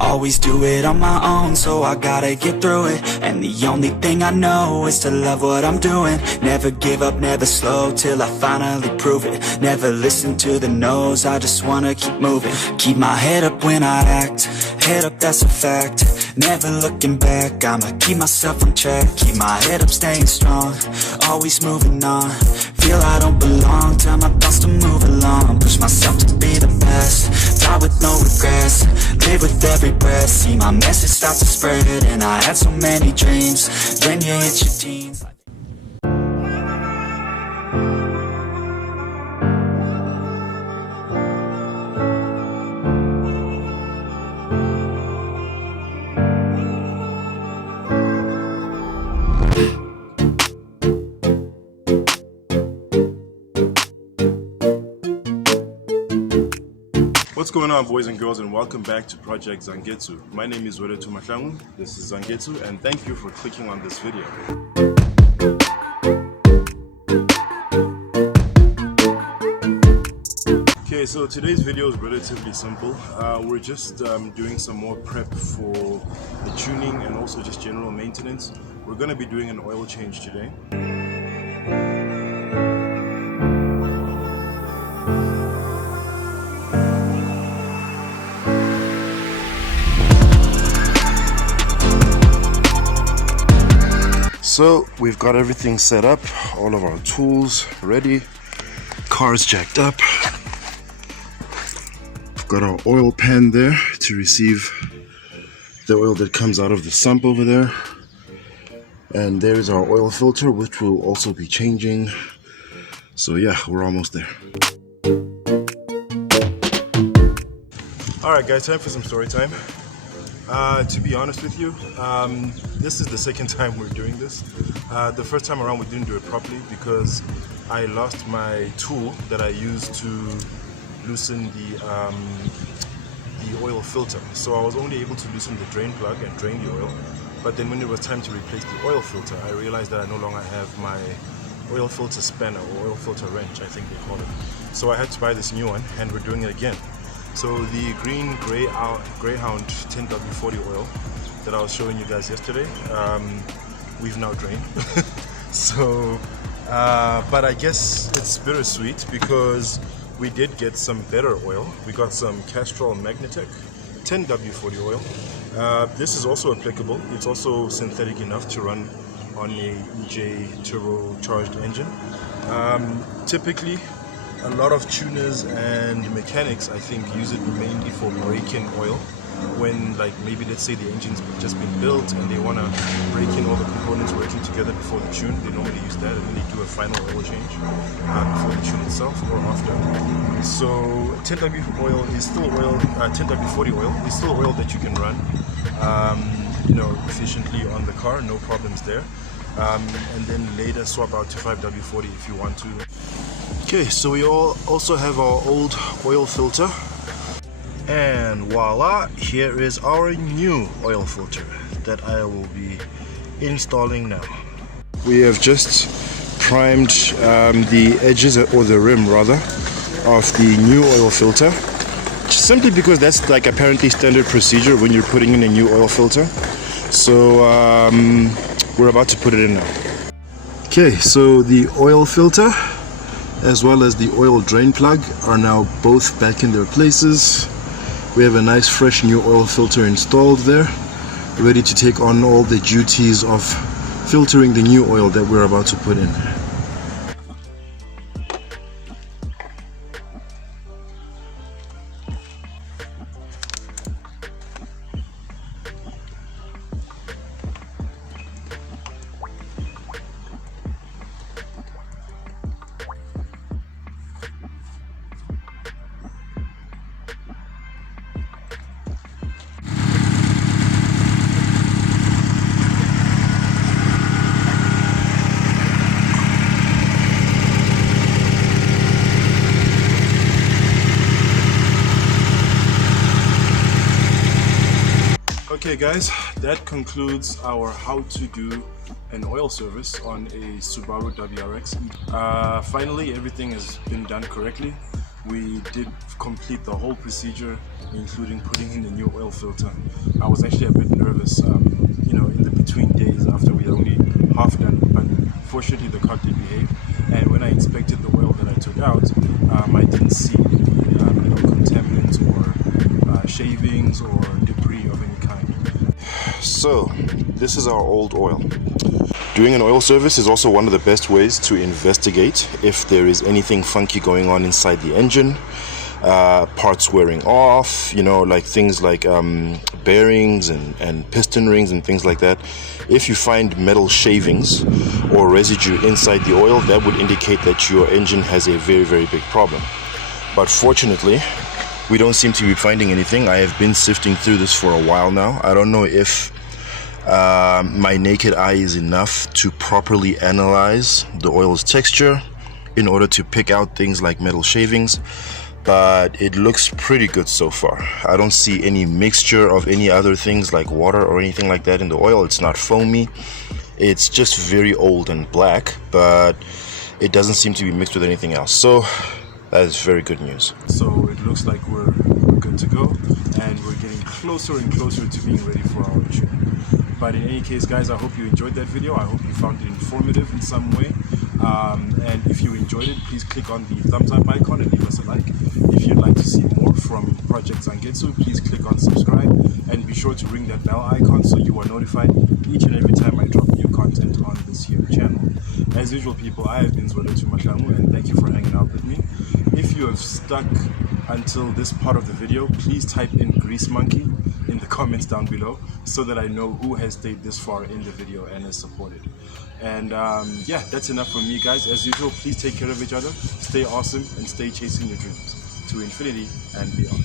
Always do it on my own, so I gotta get through it. And the only thing I know is to love what I'm doing. Never give up, never slow, till I finally prove it. Never listen to the no's, I just wanna keep moving. Keep my head up when I act, head up, that's a fact. Never looking back, I'ma keep myself on track. Keep my head up, staying strong, always moving on. Feel I don't belong, tell my thoughts to move along. Push myself to be the best, die with no regrets. Live with every breath, see my message start to spread. And I had so many dreams, then you hit your teens. What's going on, boys and girls, and welcome back to Project Zangetsu. My name is WRX, this is Zangetsu, and thank you for clicking on this video. Okay, so today's video is relatively simple. We're just doing some more prep for the tuning and also just general maintenance. We're going to be doing an oil change today. So we've got everything set up, all of our tools ready, cars jacked up. We've got our oil pan there to receive the oil that comes out of the sump over there. And there's our oil filter, which we'll also be changing. So yeah, we're almost there. Alright guys, time for some story time. To be honest with you, this is the second time we're doing this. The first time around we didn't do it properly because I lost my tool that I used to loosen the oil filter. So I was only able to loosen the drain plug and drain the oil. But then when it was time to replace the oil filter, I realized that I no longer have my oil filter spanner or oil filter wrench, I think they call it. So I had to buy this new one, and we're doing it again. So the green Greyhound 10W40 oil that I was showing you guys yesterday, we've now drained. So, but I guess it's bittersweet because we did get some better oil. We got some Castrol Magnatec 10W40 oil. This is also applicable. It's also synthetic enough to run on a EJ turbocharged engine. Typically, a lot of tuners and mechanics, I think, use it mainly for break-in oil. When, like, maybe let's say the engine's just been built and they want to break in all the components working together before the tune, they normally use that, and then they do a final oil change before the tune itself or after. So 10W oil is still oil, 10W40 oil is still oil that you can run, efficiently on the car, no problems there. And then later swap out to 5W40 if you want to. Okay, so we also have our old oil filter, and voila, here is our new oil filter that I will be installing now. We have just primed the edges, or the rim rather, of the new oil filter, simply because that's like apparently standard procedure when you're putting in a new oil filter. So we're about to put it in now. Okay, so the oil filter as well as the oil drain plug are now both back in their places. We have a nice fresh new oil filter installed there, ready to take on all the duties of filtering the new oil that we're about to put in. Okay guys, that concludes our how to do an oil service on a Subaru WRX. Finally, everything has been done correctly. We did complete the whole procedure, including putting in the new oil filter. I was actually a bit nervous, in the between days after we had only half done, but fortunately the car did behave. And when I inspected the oil that I took out, I didn't see any contaminants or shavings or debris of any kind. So this is our old oil. Doing an oil service is also one of the best ways to investigate if there is anything funky going on inside the engine, parts wearing off, like things like bearings and piston rings and things like that. If you find metal shavings or residue inside the oil, that would indicate that your engine has a very, very big problem. But fortunately, we don't seem to be finding anything. I have been sifting through this for a while now. I don't know if my naked eye is enough to properly analyze the oil's texture in order to pick out things like metal shavings, but it looks pretty good so far. I don't see any mixture of any other things like water or anything like that in the oil. It's not foamy. It's just very old and black, but it doesn't seem to be mixed with anything else. So that is very good news. So it looks like we're good to go, and we're getting closer and closer to being ready for our mission. But in any case, guys, I hope you enjoyed that video. I hope you found it informative in some way. And if you enjoyed it, please click on the thumbs up icon and leave us a like. If you'd like to see more from Project Zangetsu, please click on subscribe and be sure to ring that bell icon so you are notified each and every time I drop new content on this here channel. As usual, people, I have been Zangetsu and thank you for hanging out with me. If you have stuck until this part of the video, please type in Grease Monkey in the comments down below so that I know who has stayed this far in the video and has supported. And yeah, that's enough from me, guys. As usual, please take care of each other, stay awesome, and stay chasing your dreams to infinity and beyond.